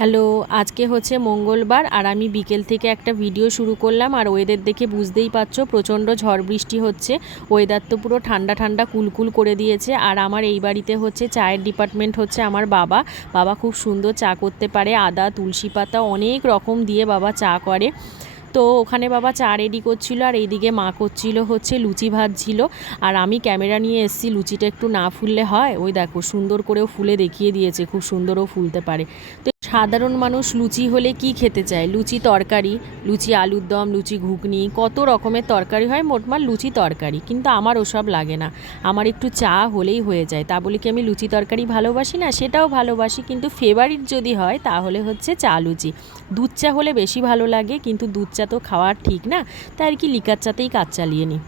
Hello, আজকে হচ্ছে মঙ্গলবার আর আমি বিকেল থেকে একটা ভিডিও শুরু করলাম। আর ওয়েদার দেখে বুঝতেই পারছো প্রচণ্ড ঝড় বৃষ্টি হচ্ছে। ওয়েদার তো পুরো ঠান্ডা ঠান্ডা কুলকুল করে দিয়েছে। আর আমার এই বাড়িতে হচ্ছে চায়ের ডিপার্টমেন্ট হচ্ছে আমার বাবা। বাবা খুব সুন্দর চা করতে পারে, আদা, তুলসী পাতা অনেক রকম দিয়ে বাবা চা করে। তো ওখানে বাবা চা রেডি করছিল আর এইদিকে মা করছিল হচ্ছে লুচি ভাজছিল। আর আমি ক্যামেরা নিয়ে এসেছি, লুচিটা একটু না ফুললে হয়? ওই দেখো সুন্দর করেও ফুলে দেখিয়ে দিয়েছে, খুব সুন্দরও ফুলতে পারে। তো সাধারণ মানুষ লুচি হলে কি খেতে চায়? লুচি তরকারি, লুচি আলুর দম, লুচি ঘুগনি, কত রকমের তরকারি হয়, মোটমাট লুচি তরকারি। কিন্তু আমার ওসব লাগে না, আমার একটু চা হলেই হয়ে যায়। তা বলে কি আমি লুচি তরকারি ভালোবাসি না? সেটাও ভালোবাসি, কিন্তু ফেভারিট যদি হয় তাহলে হচ্ছে চা লুচি। দুধ চা হলে বেশি ভালো লাগে, কিন্তু দুধ চা তো খাওয়ার ঠিক না, তাই আর কি লিকার চাতেই কাজ চালিয়ে নিই।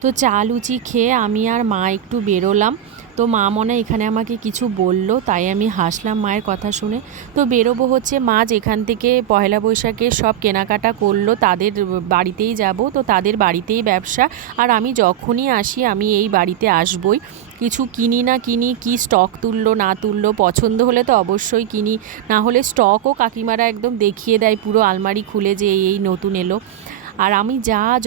তো চা লুচি খেয়ে আমি আর মা একটু বেরোলাম। তো মা মনে এখানে আমাকে কিছু বলল, তাই আমি হাসলাম মায়ের কথা শুনে। তো বেরোবো হচ্ছে, মা যেখান থেকে পয়লা বৈশাখে সব কেনাকাটা করলো তাদের বাড়িতেই যাব। তো তাদের বাড়িতেই ব্যবসা, আর আমি যখনই আসি আমি এই বাড়িতে আসবই। কিছু কিনি না কিনি, কি স্টক তুললো না তুললো, পছন্দ হলে তো অবশ্যই কিনি, না হলে স্টকও কাকিমারা একদম দেখিয়ে দেয় পুরো আলমারি খুলে যে এই নতুন এলো। আর আমি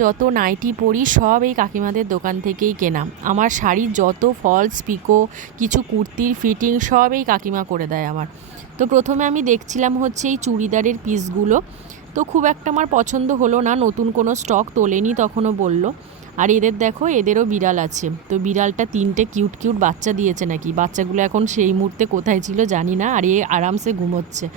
যত নাইটি পরি সব এই কাকিমাদের দোকান থেকেই কেনা। আমার শাড়ির যত ফলস পিকো, কিছু কুর্তির ফিটিং সব এই কাকিমা করে দেয় আমার। তো প্রথমে আমি দেখছিলাম হচ্ছে এই চুড়িদারের পিসগুলো, তো খুব একটা আমার পছন্দ হলো না, নতুন কোনো স্টক তোলেনি তখনও বলল। আর এদের দেখো, এদেরও বিড়াল আছে। তো বিড়ালটা 3টে কিউট কিউট বাচ্চা দিয়েছে নাকি, বাচ্চাগুলো এখন সেই মুহূর্তে কোথায় ছিল জানি না, আর এ আরামসে ঘুমোচ্ছে।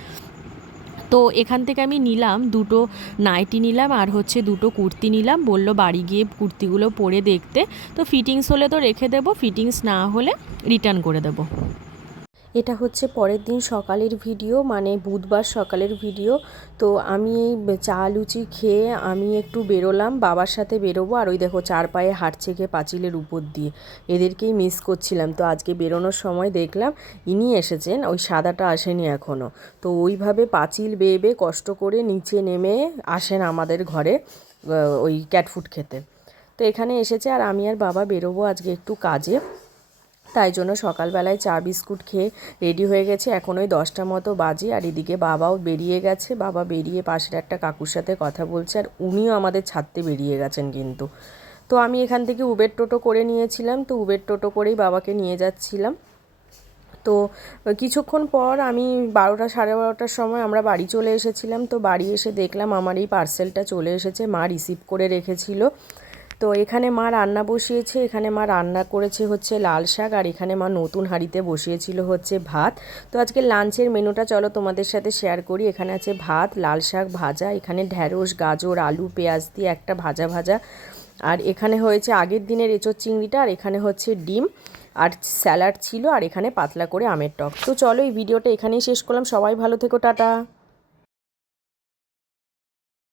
তো এখান থেকে আমি নিলাম দুটো নাইটি নিলাম আর হচ্ছে দুটো কুর্তি নিলাম। বলল বাড়ি গিয়ে কুর্তিগুলো পরে দেখতে। তো ফিটিংস হলে তো রেখে দেবো, ফিটিংস না হলে রিটার্ন করে দেবো। এটা হচ্ছে পরের দিন সকালের ভিডিও, মানে বুধবার সকালের ভিডিও। তো আমি এই চা লুচি খেয়ে আমি একটু বেরোলাম, বাবার সাথে বেরোবো। আর ওই দেখো চার পায়ে হাঁটছে গিয়ে পাঁচিলের উপর দিয়ে, এদেরকেই মিস করছিলাম। তো আজকে বেরোনোর সময় দেখলাম ইনি এসেছেন, ওই সাদাটা আসেনি এখনও। তো ওইভাবে পাঁচিল বেয়ে বেয়ে কষ্ট করে নিচে নেমে আসেন আমাদের ঘরে ওই ক্যাট ফুড খেতে। তো এখানে এসেছে, আর আমি আর বাবা বেরোবো আজকে একটু কাজে। তাই জন্য সকালবেলায় চা বিস্কুট খেয়ে রেডি হয়ে গেছে। এখন ওই 10টা মতো বাজে, আর এদিকে বাবাও বেরিয়ে গেছে। বাবা বেরিয়ে পাশের একটা কাকুর সাথে কথা বলছে, আর উনিও আমাদের ছাড়তে বেরিয়ে গেছেন কিন্তু। তো আমি এখান থেকে উবের টোটো করে নিয়েছিলাম, তো উবের টোটো করেই বাবাকে নিয়ে যাচ্ছিলাম। তো কিছুক্ষণ পর আমি 12টা সাড়ে 12টার সময় আমরা বাড়ি চলে এসেছিলাম। তো বাড়ি এসে দেখলাম আমার এই পার্সেলটা চলে এসেছে, মা রিসিভ করে রেখেছিল। তো এখানে মা রান্না বসিয়েছে, এখানে মা রান্না করেছে হচ্ছে লাল শাক, আর এখানে মা নতুন হাঁড়িতে বসিয়েছিল হচ্ছে ভাত। তো আজকে লাঞ্চের মেনুটা চলো তোমাদের সাথে শেয়ার করি। এখানে আছে ভাত, লাল শাক ভাজা, এখানে ঢ্যাঁড়স, গাজর, আলু, পেঁয়াজ দিয়ে একটা ভাজা ভাজা, আর এখানে হয়েছে আগের দিনের এঁচোড় চিংড়িটা, আর এখানে হচ্ছে ডিম আর স্যালাড ছিল, আর এখানে পাতলা করে আমের টক। তো চলো এই ভিডিওটা এখানেই শেষ করলাম। সবাই ভালো থেকো, টাটা।